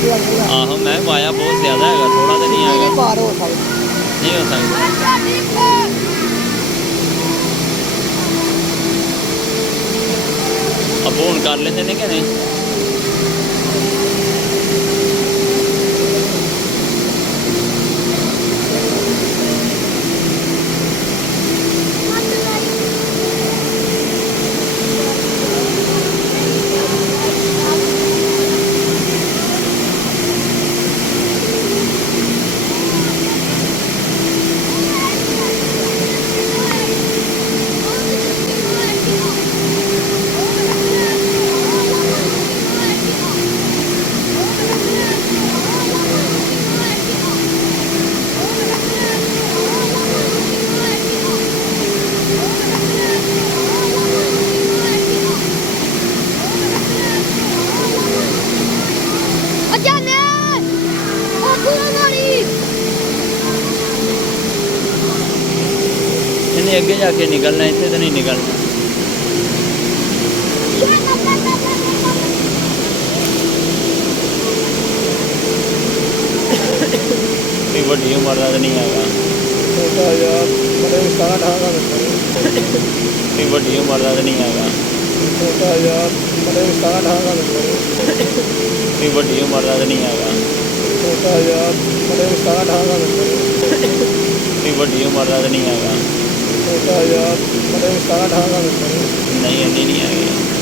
ਆਹੋ ਮੈਂ ਮਾਇਆ ਬਹੁਤ ਜ਼ਿਆਦਾ ਹੈਗਾ, ਥੋੜਾ ਤਾਂ ਨਹੀਂ ਹੈਗਾ। ਪਾਰ ਹੋ ਸਕਦਾ ਨਹੀਂ ਹੋ ਸਕਦਾ। ਆਪਾਂ ਹੁਣ ਕਰ ਲੈਂਦੇ ਨੇ ਕਿ ਨਹੀਂ? ਇਹਨੇ ਅੱਗੇ ਜਾ ਕੇ ਨਿਕਲਣਾ, ਇੱਥੇ ਤਾਂ ਨਹੀਂ ਨਿਕਲਣਾ। ਵੀ ਵੱਡੀ ਉਮਰ ਦਾ ਤਾਂ ਨਹੀਂ ਹੈਗਾ। ਛੋਟਾ ਯਾਰ ਬੜੇ ਵਿਸਤਾਰ ਢਾਗਾ ਵੀ ਵੱਡੀ ਉਮਰ ਦਾ ਤਾਂ ਨਹੀਂ ਹੈਗਾ। ਛੋਟਾ ਯਾਰ ਬੜੇ ਵਿਸਤਾਰ ਢਾਗਾ ਵੀ ਵੱਡੀ ਉਮਰ ਦਾ ਤਾਂ ਨਹੀਂ ਹੈਗਾ। ਛੋਟਾ ਯਾਰ ਬੜੇ ਵਿਸਤਾਰ ਢਾਗਾ ਵੀ ਵੱਡੀ ਉਮਰ ਦਾ ਤਾਂ ਨਹੀਂ ਹੈਗਾ। ਛੋਟਾ ਯਾਰ ਬੜੇ ਵਿਸਤਾਰ ਢਾਗਾ ਨਹੀਂ ਇੰਨੀ ਨਹੀਂ ਹੈਗੀ।